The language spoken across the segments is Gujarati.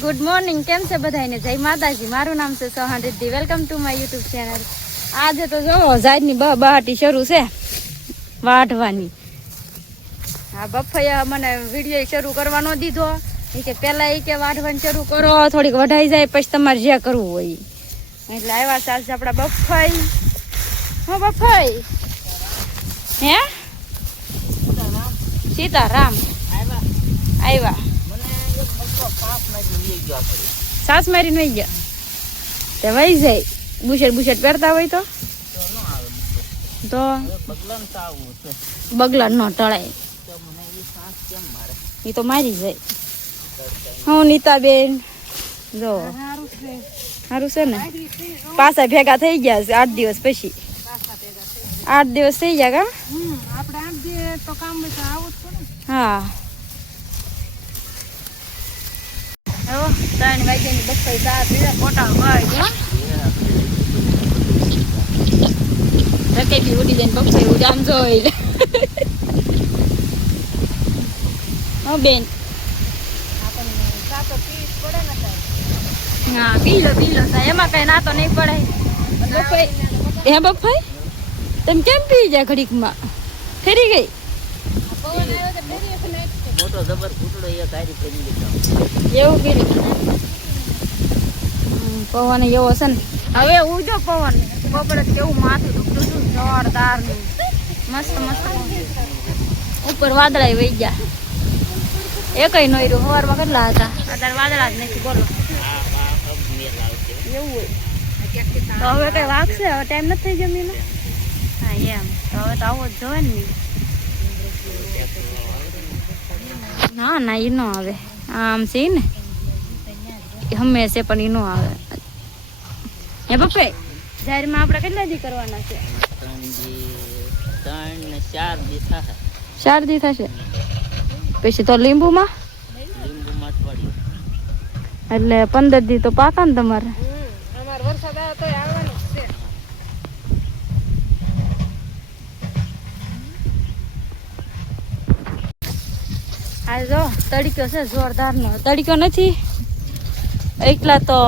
ગુડ મોર્નિંગ, કેમ છે બધાને? જય માતાજી. મારું નામ છે Sohan Riddhi. Welcome to my YouTube channel. આજે તો જો જાતની બહાટી શરૂ છે વાઢવાની. હા, બફાઈ મને વિડીયો શરૂ કરવાનો દીધો. એ કે પહેલાં એ કે વાઢવાનું શરૂ કરો, થોડીક વઢાઈ જાય પછી તમારે જે કરવું હોય. એટલે આવ્યા છે આજે આપણા બફાઈ. હું બફાઈ હે સીતારામ આવ્યા. સાસ મારીને વહી ગયા તે વહી જાય. બુશેટ પહેરતા હોય તો બગલા ન ટળાય, એ તો મારી જાય. હું નીતાબેન જો સારું છે ને, પાછા ભેગા થઈ ગયા છે 8 દિવસ પછી. 8 દિવસ થઈ ગયા કા? હા. 3 વાગ્યાની બફાઈ ચા પીવે, ફોટા ભાઈ રકેટી ઉડી જાય બફાઈ ઉડામ જોઈ. હા બેન, હા પીલો એમાં કઈ ના તો નહીં પડે. બફાઈ હે બફાઈ તમે કેમ પી જાય ઘડીકમાં? ફેરી ગઈ મોટો જબર કૂટડો એક હારી ફેરી લીધો એવું કર્યું. પવન એવો છે ને હવે ઉજો પવન. બપોરે કેવું માથું દુખતું હતું જોરદાર નું. મસ્ત ઉપર વાદળા વહી ગયા. એકઈ નો રહ્યું. સવારમાં કેટલા હતા, અત્યારે વાદળા જ નથી. બોલો એવું હોય તો હવે કઈ વાગશે? હવે ટાઈમ નથી થઈ જમીનો. હા એમ તો હવે તો આવો જ જોવે ને. ના એ ન આવે. આમ છે ને હંમેશા પણ એ ન આવે. હે બપ્પે જાહેરમાં આપણે કેટલા દી કરવાના છે? 4 દી થશે. પછી તો લીંબુમાં એટલે 15 દી તો પાકા ને તમારે. વરસાદ આવે તો આવવાનું છે. આ જો તડક્યો છે જોરદાર નો. તડક્યો નથી એકલા તો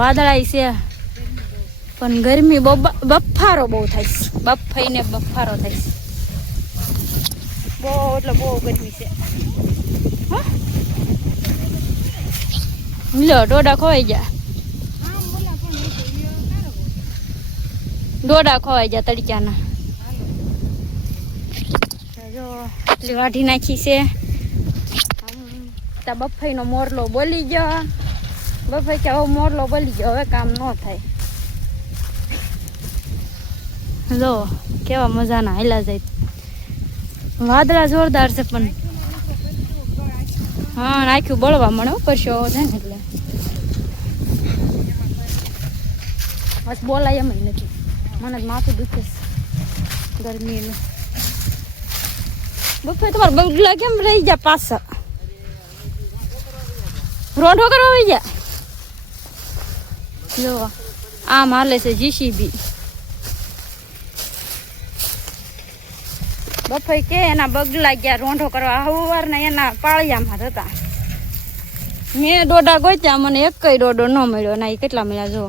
વાદળાઈ છે પણ ગરમી બફારો બહુ થાય છે. બફાઈને બફારો થાય છે બહુ, એટલે બહુ ગરમી છે. લો ડોડા ખોવાઈ ગયા. ડોડા ખોવાઈ ગયા તડક્યાના. જો એટલી વાઢી નાખી છે. બફાઈ નો મોરલો બોલી ગયો. બફાઈ કે હવે મોરલો બોલી ગયો, હવે કામ ન થાય. જો કેવા મજાના હેલા જાય. વાદળા જોરદાર છે પણ હા નાખ્યું બળવા મળે પરસો છે ને એટલે બસ બોલાય એમ જ નથી. મને જ માથું દુખે છે ગરમીનું. બફાઈ તમારા બગલા કેમ રહી ગયા પાછા? રોઢો કરવા આવી ગયા. જો આમ હાલે છે જીસીબી. બફાઈ કે એના બગલા ગયા રોંઢો કરવા. સવારના એના પાળિયામાં હતા. મેં ડોડા ગોત્યા, મને એકઈ ડોડો ન મળ્યો. ના એ કેટલા મળ્યા જો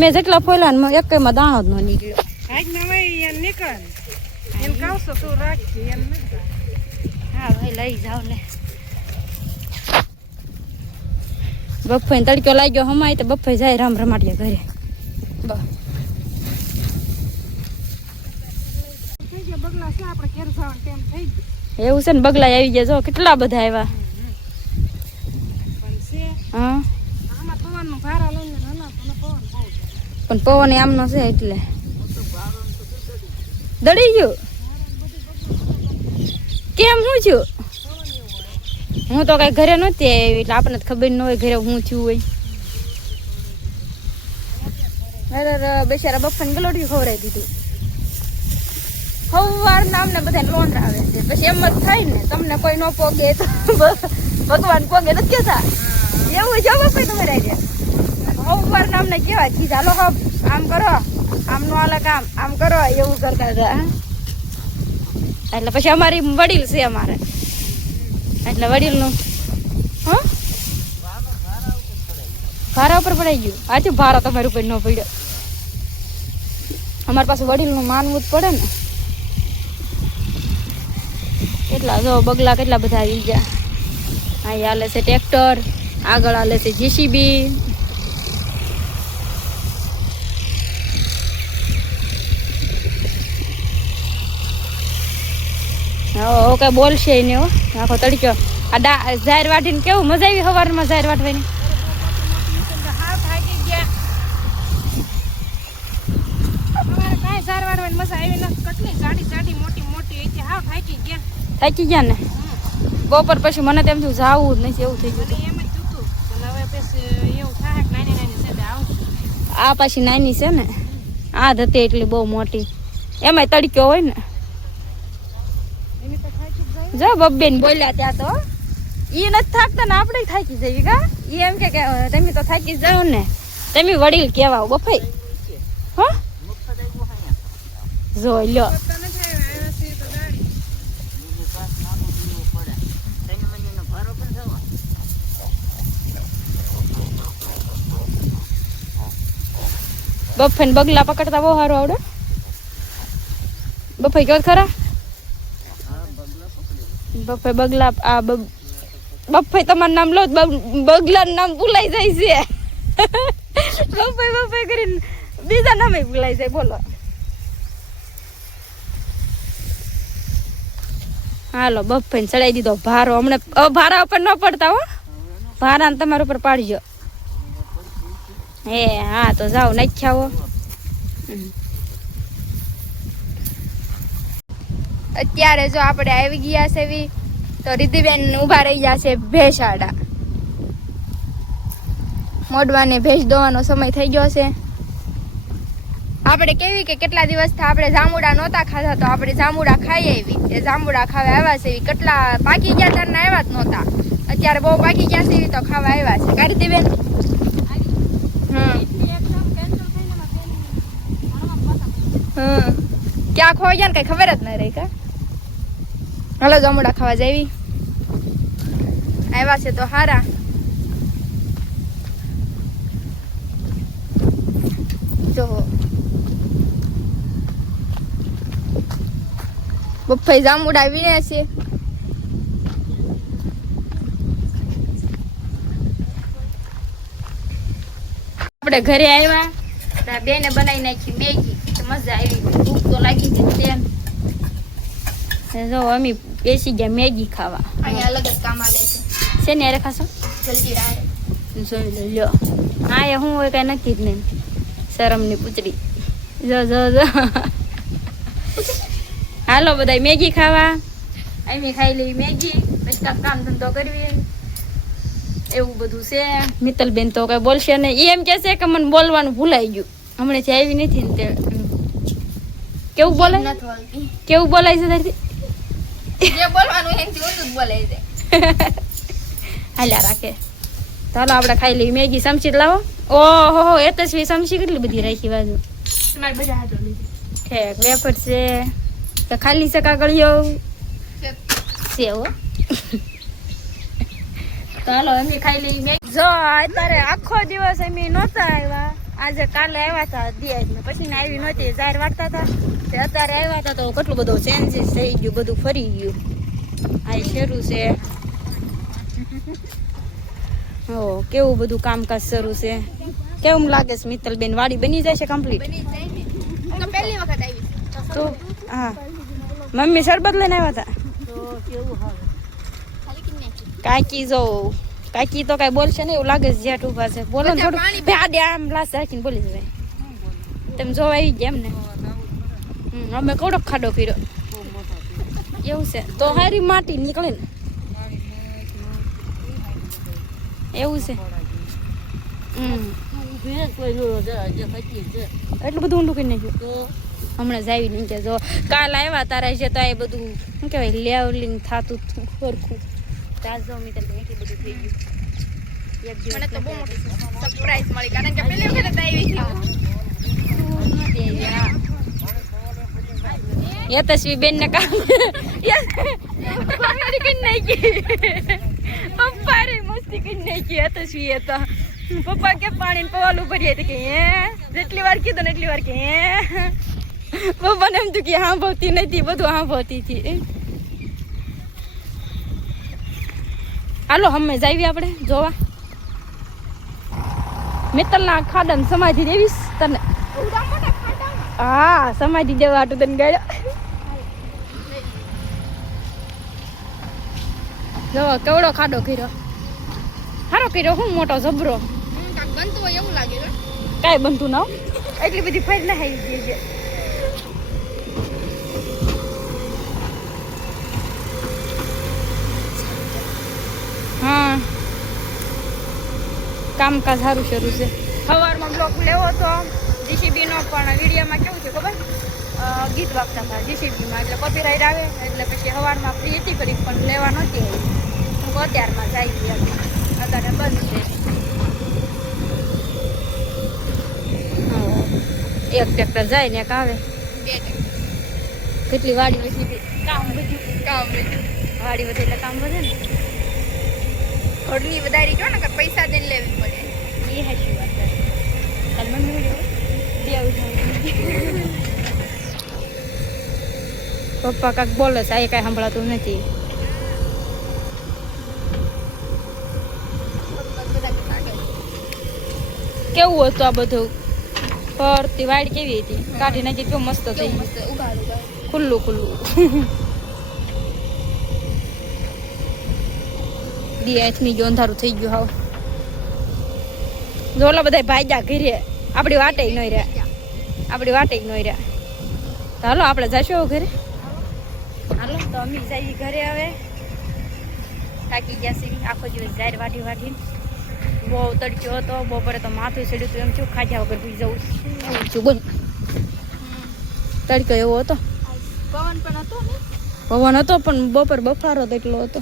મેં જેટલા ફોલ્યા ને એકઈમાં દાણો જ ન નીકળ્યો. હા ભાઈ લઈ જાવ ને. બફાઈ તડક્યો લાગ્યો હમાય તો બફાઈ જાય રામ રમાટિયા ઘરે. એવું છે ને બગલા આવી ગયા. જો કેટલા બધા આવ્યા. હા પણ પવન આમનો છે એટલે દડી ગયો. કેમ હું છું? હું તો કઈ ઘરે નહોતી આવી એટલે આપણને ખબર ન હોય ઘરે હું થયું હોય. અરે બેચારા બફાને ગલોડિયું ખવડાવી દીધું. સવારના અમને બધાને લોન આવે છે. પછી એમ જ થાય ને તમને કોઈ ન પોગે તો ભગવાન પોગે નથી કેતા. એવું જો બફાઈ તમારે સવારના અમને કેવા કીધા ચાલો આમ કરો, આમ નો હાલે કામ, આમ કરો, એવું કરતા હતા. એટલે પછી અમારી વડીલ છે અમારે એટલે વડીલનું હા ભારા ઉપર પડાઈ ગયું. આજે ભારા તમારી ઉપર ન પડ્યો. અમારી પાસે વડીલનું માનવું જ પડે ને. કેટલા જો બગલા કેટલા બધા આવી ગયા. અહીં હાલે છે ટ્રેક્ટર, આગળ હાલે છે જીસીબી. હવે કઈ બોલશે ને હો આખો તડક્યો. આ જાહેર વાટીને કેવું મજા આવી સવારમાં જાહેર વાટવાની. થાકી ગયા ને બપોર પછી મને તેમ થયું જાવું જ નથી એવું થઈ ગયું. આ પાછી નાની છે ને આ જ હતી એટલી બહુ મોટી એમાંય તડક્યો હોય ને. જો બબ્બેન બોલ્યા ત્યાં તો ઈ નથી થાકતા ને આપણે થાકી જઈએ કા. ઈ એમ કે તમે તો થાકી જાવ ને તમે વડીલ કેવા બફાઈ હા જો લ્યો. બફાઈ બગલા પકડતા બહુ સારું આવડે. બફાઈ કયો ખરા બફાઈ બગલા આ બફાઈ તમારું નામ લો બગલાનું નામ ભૂલાઈ જાય છે. બફાઈ બફાઈ કરીને બીજા નામે ભૂલાઈ જાય. બોલો હાલો બફાઈને ચડાવી દીધો ભારો. હમણાં ભારા ઉપર ન પડતા હો ભારા તમારા ઉપર પાડજો. હે હા તો જાઓ નાખ્યા હો. અત્યારે જો આપણે આવી ગયા છે એવી તો રિદ્ધિબેન ઊભા રહી ગયા છે ભેંસાડા. મોઢવાને ભેંસ દોવાનો સમય થઈ ગયો છે. આપણે કેવી કે કેટલા દિવસથી આપણે જાંબુડા નહોતા ખાધા તો આપણે જાંબુડા ખાઈ આવી. એ જાંબુડા ખાવા આવ્યા છે કેટલા પાકી ગયા ત્યારના આવ્યા જ નહોતા. અત્યારે બહુ પાકી ગયા છે એવી તો ખાવા આવ્યા છે. કા રિદ્ધિબેન? ક્યાં ખોઈ ગયા ને કઈ ખબર જ ના રહી કા. હાલો જાંબુડા ખાવા જાવી. આવ્યા છે તો હારા. જો બફાઈ જાંબુડા વીણ્યા છે. આપણે ઘરે આવ્યા ત્યાં બેને બનાવી નાખી મેગી. મજા આવી ભૂખ તો લાગી હતી. જો અમે બેસી ગયા મેગી ખાવા. અહીંયા અલગ જ કામ આલે છે ને યાર ખાસો જલ્દી આવે જોઈ લો. હા એ હું હોય કઈ નક્કી જ નહીં. શરમની પુતળી જો જો જો. હાલો બધા મેગી ખાવા. અમે ખાઈ લેવી મેગી પછી કામ ધંધો કરવી એવું બધું છે. મિત્તલબેન તો કઈ બોલશે ને. એ એમ કે છે કે મને બોલવાનું ભૂલાઈ ગયું. હમણાંથી આવી નથી ને તે કેવું બોલાય કેવું બોલાય છે તારી જે બોલવાનું એનથી ઊંધું જ બોલાય છે. હાલ્યા રાખે. ચાલો આપણે ખાઈ લઈએ મેગી. સમસી લાવો. ઓહો એ તો સમસી કેટલી બધી રાખી બાજુ. તમારે બધા હાથો લીધી ઠેક વેફર છે તો ખાલી છે કાગળિયો છે હો. ચાલો અમે ખાઈ લઈએ મેગી. જો અત્યારે આખો દિવસ અમે નહોતા આવ્યા. આજે કાલે આવ્યા હતા દિયાજમાં પછી ને આવી નહોતી જાહેર વાટતા હતા. અત્યારે આવ્યા હતા તો કેટલું બધું ચેન્જીસ થઈ ગયું. બધું ફરી ગયું. આ શરૂ છે. હો કેવું બધું કામકાજ શરૂ છે. કેવું લાગે છે મિત્તલબેન? વાડી બની જાય છે કમ્પ્લીટ? પહેલી વખત આવી તો હા મમ્મી શરબત લઈને આવ્યા હતા. કાકી જો કાકી તો કઈ બોલશે ને એવું લાગે છે. જેટ ઉભા છે બોલો ને થોડું આડે આમ લાસ રાખીને બોલી જવાય. તમે જોવા આવી ગયા એમ ને? અમે કવડો ખાડો કર્યો એવું છે તો હારી માટી નીકળે ને એવું છે. એટલું બધું ઊંડું કરી નાખ્યું. હમણાં જ આવી નહીં જો કાલ આવ્યા તારા છે તો એ બધું શું કહેવાય લેવલિંગ થતું સરખું. તાજો મિત્ર એટલું બધું થઈ ગયું. એક દિવસ મને તો બહુ મોટી સરપ્રાઈઝ મળી કારણ કે પહેલી વખત આવી હતી. યતસ્વી બેન ને કામ કોમેડી કરી નાખી પપ્પા રે મસ્તી કરી નાખી યતસ્વી એ તો પપ્પા કે પાણી ને પવાલું ભરીએ તો કે હે જેટલી વાર કીધું ને એટલી વાર કે હે પપ્પાને એમ તું કે હા ભવતી નથી બધું હા ભવતી હતી હાલો અમે જાવી આપણે જોવા મિત્તલના ખાડામાં સમાધિ દેવીશ તને હા સમાધિ દેવા હાટું તને ગાડ્યો જો કેવડો ખાડો કર્યો સારો કર્યો હું મોટો જબરો બનતું હોય એવું લાગે છે કાંઈ બનતું ના એટલી બધી ફાઇલ ના આવી ગઈ હા કામકાજ સારું શરૂ છે સવારમાં બ્લોક લેવો તો જીસીબીનો પણ વિડીયોમાં કેવું છે ખબર ગીત વાગતા હતા જીસીબીમાં એટલે કોપીરાઇટ આવે એટલે પછી સવારમાં ફ્રી હતી કરી પણ લેવા નહોતી આવી હું અત્યારમાં જઈ ગઈ અત્યારે બંધ છે એક ટ્રેક્ટર જાય ને એક આવે કેટલી વાડી વધી કામ બધું વાડી વધે એટલે કામ વધે ને ઘરની વધારી જો ને કે પૈસા દઈને લેવી પડે એ હાચી વાત છે કાલ મમ્મી પપ્પા કાંક બોલે છે આ કાંઈ સંભળાતું નથી કેવું હતું આ બધું ફરતી વાડ કેવી હતી કાઢી નાખી કેવું મસ્ત થઈ ખુલ્લું ખુલ્લું દિયાની જો અંધારું થઈ ગયું હાવ જોલા બધા ભાગ્યા ઘરે આપણી વાટે ન રહ્યા તો હાલો આપણે જઈશું ઘરે હાલો તો અમે જઈએ ઘરે હવે થાકી ગયા છે આખો દિવસ જાહેર વાટી બહુ તડક્યો હતો બપોરે તો માથું ચડ્યું હતું એમ છું ખાધ્યા વગર પી જવું છું બોલ તડક્યો એવો હતો પવન હતો પણ બપોર બફારો તો એટલો હતો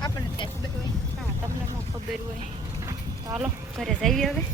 આપણને ક્યાં ખબર હોય હા તમને ન ખબર હોય તો હાલો ઘરે જઈએ હવે